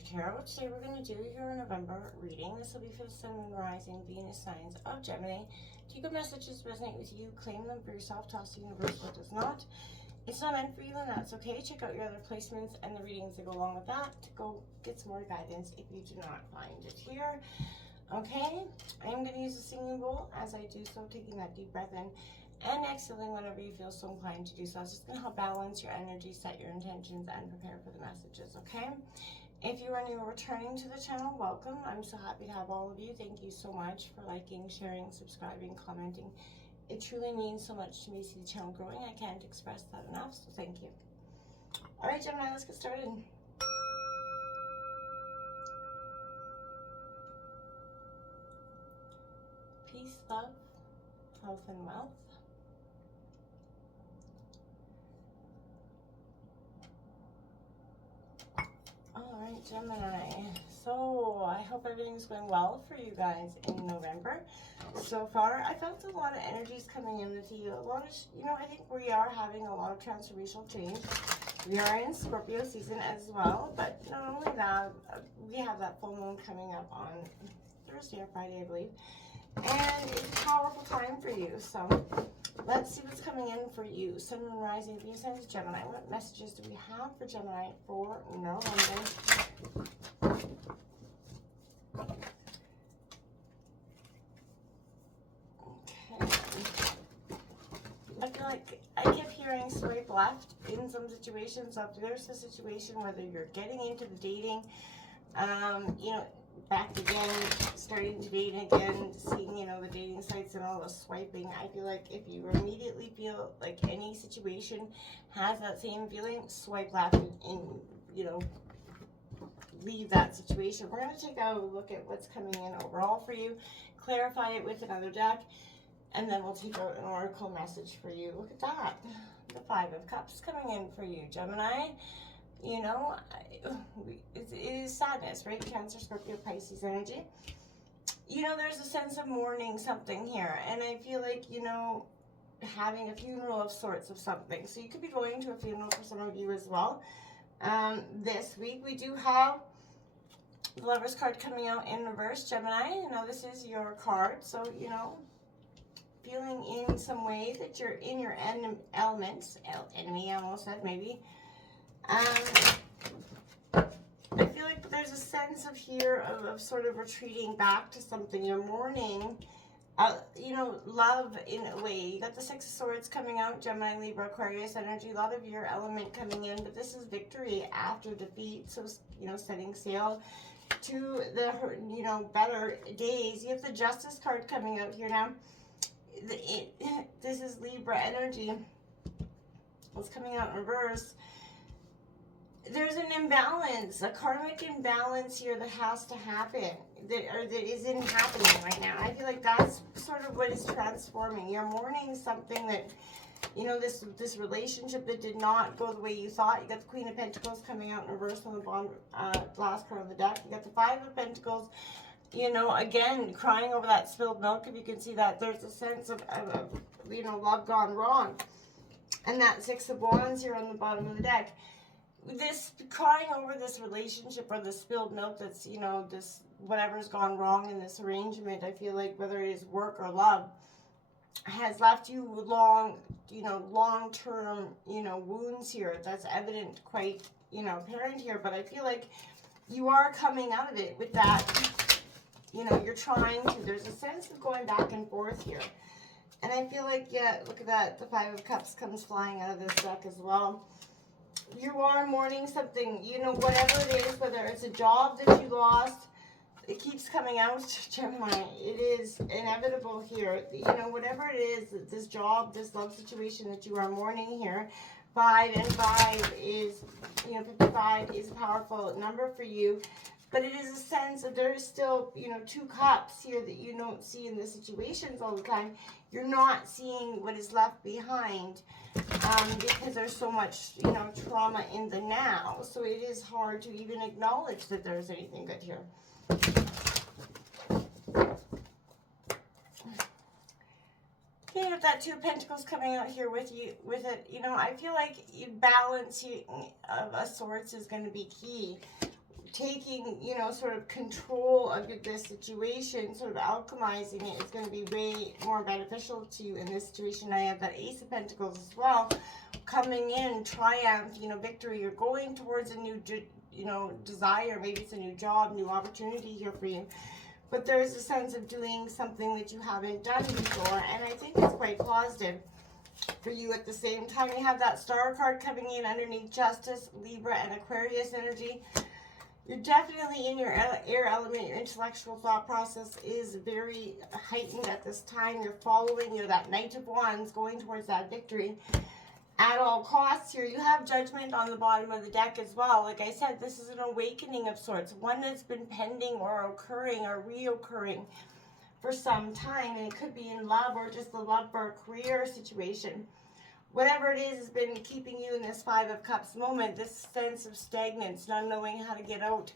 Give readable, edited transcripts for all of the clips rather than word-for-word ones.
Tarot. Today we're going to do your November reading. This will be for the Sun, Moon, Rising, Venus signs of Gemini. Take good messages resonate with you, claim them for yourself, toss to the universe what does not. It's not meant for you, and that's okay. Check out your other placements and the readings that go along with that to go get some more guidance if you do not find it here. Okay, I am going to use a singing bowl as I do so, taking that deep breath in and exhaling whenever you feel so inclined to do so. It's just going to help balance your energy, set your intentions, and prepare for the messages, okay? If you are new or returning to the channel, welcome. I'm so happy to have all of you. Thank you so much for liking, sharing, subscribing, commenting. It truly means so much to me to see the channel growing. I can't express that enough, so thank you. All right, Gemini, let's get started. Peace, love, health, and wealth. All right, Gemini. So I hope everything's going well for you guys in November. So far, I felt a lot of energies coming in with you. A lot of, I think we are having a lot of transformational change. We are in Scorpio season as well, but not only that, we have that full moon coming up on Thursday or Friday, I believe. And it's a powerful time for you. So let's see what's coming in for you. Sun, Moon, Rising, Venus signs, Gemini. What messages do we have for Gemini for November? Okay. I feel like I kept hearing swipe left in some situations. So if there's a situation whether you're getting into the dating, back again, starting to date again, seeing, the dating sites and all the swiping. I feel like if you immediately feel like any situation has that same feeling, swipe left and leave that situation. We're going to take a look at what's coming in overall for you, clarify it with another deck, and then we'll take out an oracle message for you. Look at that. The Five of Cups coming in for you, Gemini. It is sadness, right? Cancer, Scorpio, Pisces energy. There's a sense of mourning something here. And I feel like, having a funeral of sorts of something. So you could be going to a funeral for some of you as well. This week we do have the Lover's card coming out in reverse, Gemini. Now this is your card. So, feeling in some way that you're in your elements. Enemy, I almost said, maybe. I feel like there's a sense of here of sort of retreating back to something. You're mourning, love in a way. You got the Six of Swords coming out, Gemini, Libra, Aquarius energy. A lot of your element coming in, but this is victory after defeat. So, setting sail to the, better days. You have the Justice card coming out here now. This is Libra energy. It's coming out in reverse. There's an imbalance, a karmic imbalance here that has to happen, that isn't happening right now. I feel like that's sort of what is transforming. You're mourning something that, this relationship that did not go the way you thought. You got the Queen of Pentacles coming out in reverse on the bottom, last card of the deck. You got the Five of Pentacles, again, crying over that spilled milk. If you can see that, there's a sense of love gone wrong. And that Six of Wands here on the bottom of the deck. This crying over this relationship or the spilled milk that's, this whatever's gone wrong in this arrangement, I feel like whether it is work or love, has left you long-term, wounds here. That's evident, quite, apparent here. But I feel like you are coming out of it with that, you're trying to. There's a sense of going back and forth here. And I feel like, yeah, look at that. The Five of Cups comes flying out of this deck as well. You are mourning something, whatever it is, whether it's a job that you lost, it keeps coming out, Gemini. It is inevitable here. Whatever it is, this job, this love situation that you are mourning here, 5 and 5 is, 55 is a powerful number for you. But it is a sense that there is still, 2 cups here that you don't see in the situations all the time. You're not seeing what is left behind because there's so much, trauma in the now. So it is hard to even acknowledge that there's anything good here. Okay, with that Two of Pentacles coming out here with it, I feel like balance of sorts is going to be key. taking, you know, sort of control of this situation, sort of alchemizing it is going to be way more beneficial to you in this situation. I have that Ace of Pentacles as well coming in, triumph, you know, victory. You're going towards a new, you know, desire. Maybe it's a new job, new opportunity here for you. But there's a sense of doing something that you haven't done before, and I think it's quite positive for you. At the same time, you have that Star card coming in underneath Justice, Libra, and Aquarius energy. You're definitely in your air element. Your intellectual thought process is very heightened at this time. You're following, you know, that Knight of Wands, going towards that victory at all costs here. You have Judgment on the bottom of the deck as well. Like I said, this is an awakening of sorts, one that's been pending or occurring or reoccurring for some time, and it could be in love or just a love or a career situation. Whatever it is has been keeping you in this Five of Cups moment, this sense of stagnance, not knowing how to get out,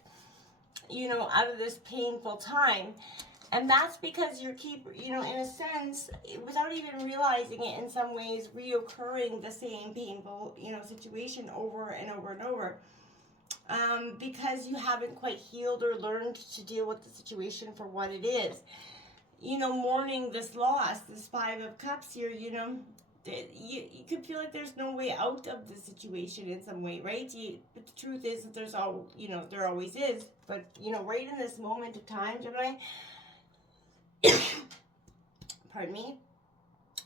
you know, out of this painful time. And that's because you keep, you know, in a sense, without even realizing it in some ways, reoccurring the same painful, you know, situation over and over and over. Because you haven't quite healed or learned to deal with the situation for what it is. You know, mourning this loss, this Five of Cups here, you know, you could feel like there's no way out of the situation in some way, right? But the truth is that there's all, you know, there always is. But, you know, right in this moment of time, Gemini, pardon me,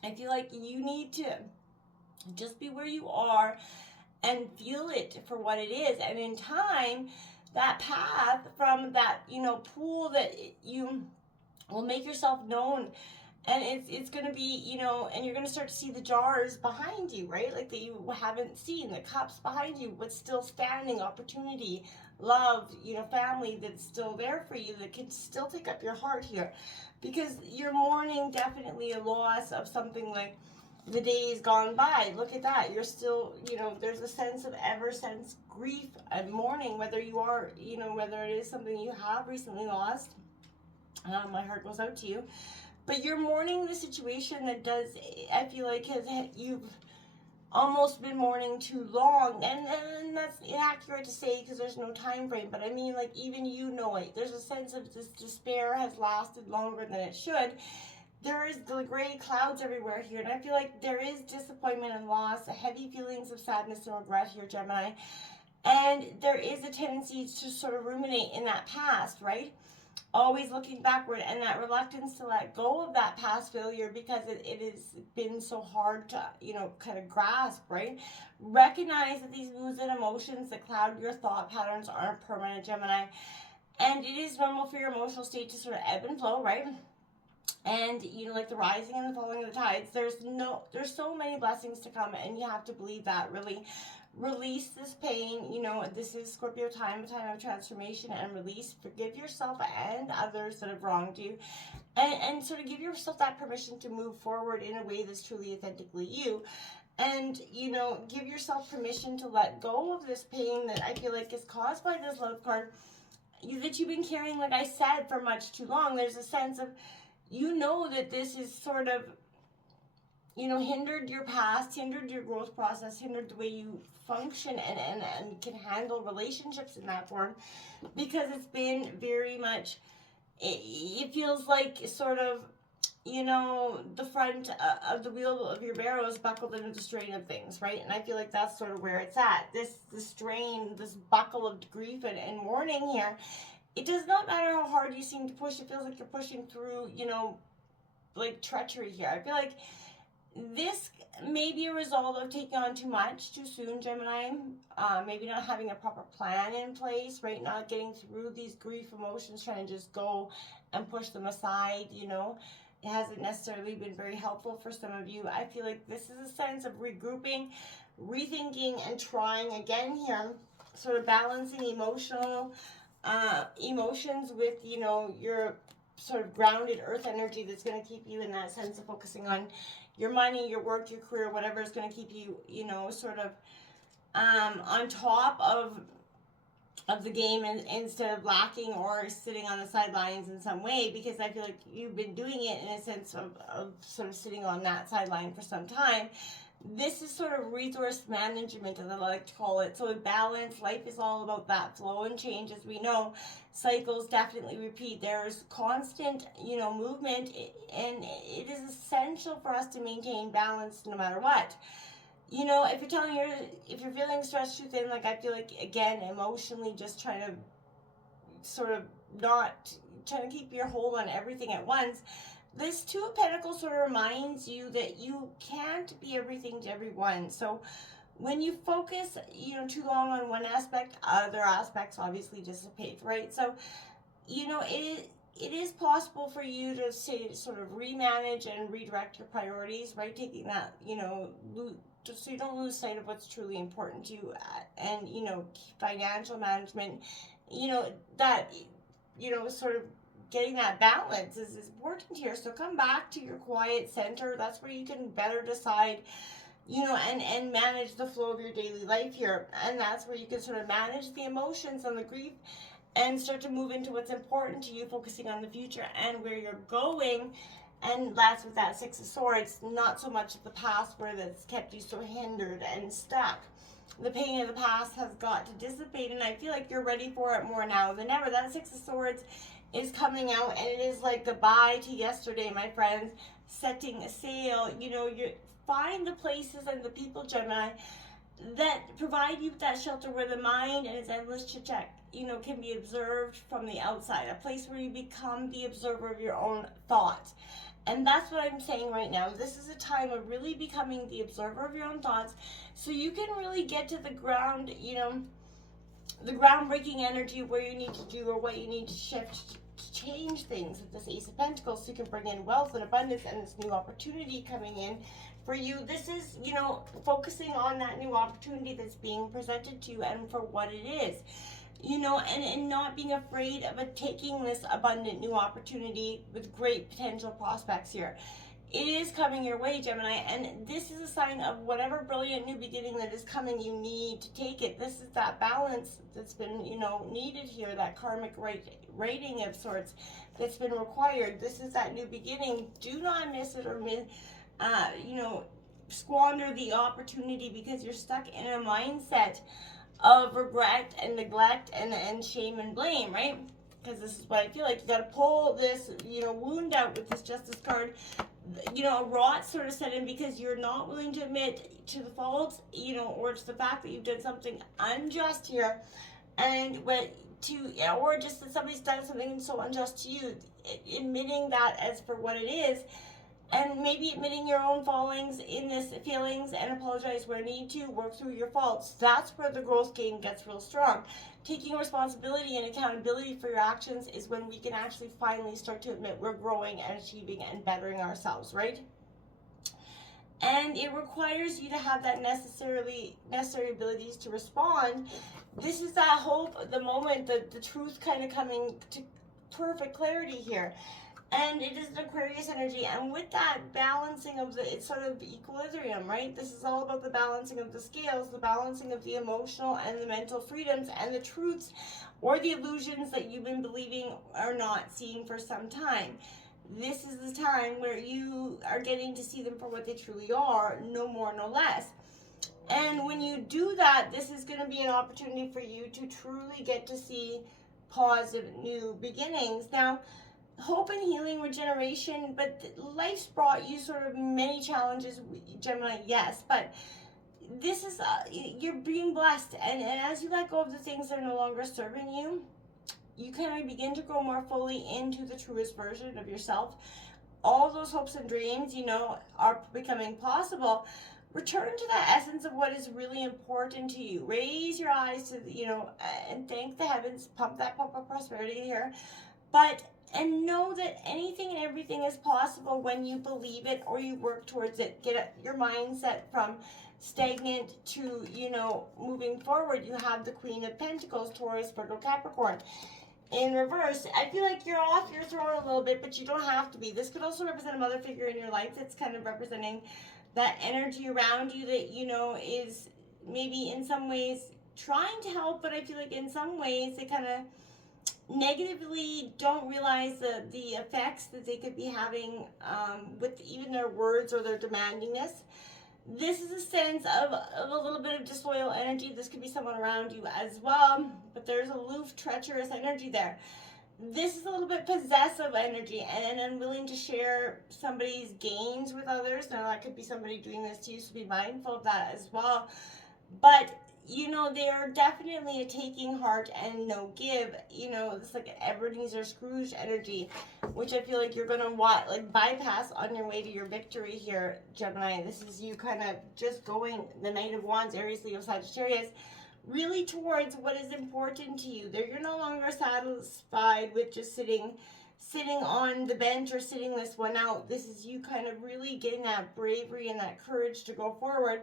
I feel like you need to just be where you are and feel it for what it is. And in time, that path from that, you know, pool that you will make yourself known. And it's going to be, you know, and you're going to start to see the jars behind you, right? Like that you haven't seen, the cups behind you, what's still standing, opportunity, love, you know, family that's still there for you, that can still take up your heart here. Because you're mourning definitely a loss of something like the days gone by. Look at that. You're still, you know, there's a sense of since grief and mourning, whether you are, you know, whether it is something you have recently lost. My heart goes out to you. But you're mourning the situation that does, I feel like, you've almost been mourning too long. And that's inaccurate to say because there's no time frame. But I mean, like, even you know it. There's a sense of this despair has lasted longer than it should. There is the gray clouds everywhere here. And I feel like there is disappointment and loss, heavy feelings of sadness and regret here, Gemini. And there is a tendency to sort of ruminate in that past, right? Always looking backward, and that reluctance to let go of that past failure because it has been so hard to, you know, kind of grasp, right? Recognize that these moods and emotions that cloud your thought patterns aren't permanent, Gemini. And it is normal for your emotional state to sort of ebb and flow, right? And, you know, like the rising and the falling of the tides, there's so many blessings to come, and you have to believe that, really. Release this pain. You know, this is Scorpio time, a time of transformation and release. Forgive yourself and others that have wronged you, and sort of give yourself that permission to move forward in a way that's truly authentically you. And, you know, give yourself permission to let go of this pain that I feel like is caused by this love card that you've been carrying, like I said, for much too long. There's a sense of, you know, that this is sort of, you know, hindered your past, hindered your growth process, hindered the way you function and can handle relationships in that form, because it's been very much, it feels like sort of, you know, the front of the wheel of your barrow is buckled into the strain of things, right? And I feel like that's sort of where it's at. This strain, this buckle of grief and mourning here, it does not matter how hard you seem to push. It feels like you're pushing through, you know, like treachery here. I feel like this may be a result of taking on too much too soon, Gemini. Maybe not having a proper plan in place, right? Not getting through these grief emotions, trying to just go and push them aside, you know. It hasn't necessarily been very helpful for some of you. I feel like this is a sense of regrouping, rethinking, and trying again here. Sort of balancing emotions with, you know, your sort of grounded earth energy that's going to keep you in that sense of focusing on your money, your work, your career, whatever is going to keep you, you know, sort of on top of the game, and instead of lacking or sitting on the sidelines in some way, because I feel like you've been doing it in a sense of sort of sitting on that sideline for some time. This is sort of resource management, as I like to call it. So balance, life is all about that flow and change. As we know, cycles definitely repeat. There's constant, movement, and it is essential for us to maintain balance no matter what. If if you're feeling stressed too thin, like I feel like, again, emotionally just trying to sort of not trying to keep your hold on everything at once, this Two of Pentacles sort of reminds you that you can't be everything to everyone. So when you focus, too long on one aspect, other aspects obviously dissipate, right? So, it is possible for you to sort of remanage and redirect your priorities, right? Taking that, just so you don't lose sight of what's truly important to you, and, financial management, that, sort of getting that balance is important here. So come back to your quiet center. That's where you can better decide, and manage the flow of your daily life here. And that's where you can sort of manage the emotions and the grief and start to move into what's important to you, focusing on the future and where you're going. And that's with that Six of Swords, not so much the past where that's kept you so hindered and stuck. The pain of the past has got to dissipate, and I feel like you're ready for it more now than ever. That Six of Swords is coming out, and it is like goodbye to yesterday, my friends. Setting sail, you find the places and the people, Gemini, that provide you with that shelter where the mind and its endless chit-chat, can be observed from the outside. A place where you become the observer of your own thoughts. And that's what I'm saying right now. This is a time of really becoming the observer of your own thoughts, so you can really get to the ground, the groundbreaking energy of where you need to do or what you need to shift to change things with this Ace of Pentacles, so you can bring in wealth and abundance and this new opportunity coming in for you. This is, focusing on that new opportunity that's being presented to you and for what it is. And not being afraid of taking this abundant new opportunity with great potential prospects here. It is coming your way, Gemini, and this is a sign of whatever brilliant new beginning that is coming. You need to take it. This is that balance that's been, needed here, that karmic rating of sorts that's been required. This is that new beginning. Do not miss it or squander the opportunity because you're stuck in a mindset of regret and neglect and shame and blame, right? Because this is what I feel like. You got to pull this, wound out with this Justice card. A rot sort of set in because you're not willing to admit to the faults, or to the fact that you've done something unjust here, or just that somebody's done something so unjust to you. Admitting that as for what it is, and maybe admitting your own feelings and apologize where need to, work through your faults. That's where the growth game gets real strong. Taking responsibility and accountability for your actions is when we can actually finally start to admit we're growing and achieving and bettering ourselves, right? And it requires you to have that necessary abilities to respond. This is that hope, the moment, the truth kind of coming to perfect clarity here. And it is an Aquarius energy, and with that balancing of it's sort of equilibrium, right? This is all about the balancing of the scales, the balancing of the emotional and the mental freedoms and the truths or the illusions that you've been believing or not seeing for some time. This is the time where you are getting to see them for what they truly are, no more, no less. And when you do that, this is going to be an opportunity for you to truly get to see positive new beginnings. Now, hope and healing, regeneration, but life's brought you sort of many challenges, Gemini, yes, but this is, you're being blessed, and as you let go of the things that are no longer serving you, you kind of begin to grow more fully into the truest version of yourself. All those hopes and dreams, are becoming possible. Return to that essence of what is really important to you. Raise your eyes to, and thank the heavens, pump of prosperity here, and know that anything and everything is possible when you believe it or you work towards it. Get your mindset from stagnant to, moving forward. You have the Queen of Pentacles, Taurus, Virgo, Capricorn. In reverse, I feel like you're off your throne a little bit, but you don't have to be. This could also represent a mother figure in your life that's kind of representing that energy around you that, is maybe in some ways trying to help, but I feel like in some ways they kind of negatively don't realize the effects that they could be having with even their words or their demandingness. This is a sense of a little bit of disloyal energy. This could be someone around you as well, but there's aloof, treacherous energy there. This is a little bit possessive energy and unwilling to share somebody's gains with others. Now, that could be somebody doing this to you, so be mindful of that as well. But, you know, they're definitely a taking heart and no give. You know, it's like Ebenezer Scrooge energy, which I feel like you're going to like bypass on your way to your victory here, Gemini. This is you kind of just going the Knight of Wands, Aries, Leo, Sagittarius, really towards what is important to you. You're no longer satisfied with just sitting on the bench or sitting this one out. This is you kind of really getting that bravery and that courage to go forward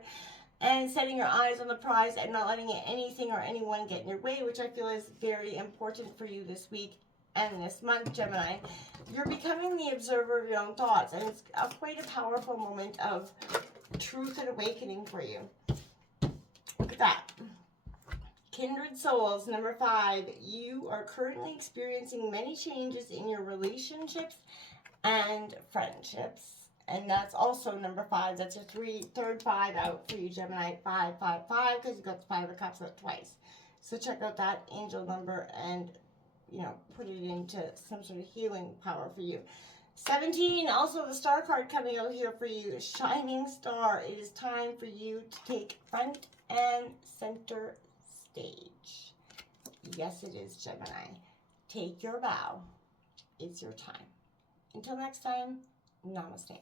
and setting your eyes on the prize and not letting anything or anyone get in your way, which I feel is very important for you this week and this month, Gemini. You're becoming the observer of your own thoughts, and it's quite a powerful moment of truth and awakening for you. Look at that. Kindred souls, number 5. You are currently experiencing many changes in your relationships and friendships. And that's also number 5. That's your third 5 out for you, Gemini. 5, 5, 5, because you got the 5 of Cups out twice. So check out that angel number and, you know, put it into some sort of healing power for you. 17, also the star card coming out here for you. Shining star. It is time for you to take front and center stage. Yes, it is, Gemini. Take your bow. It's your time. Until next time, namaste.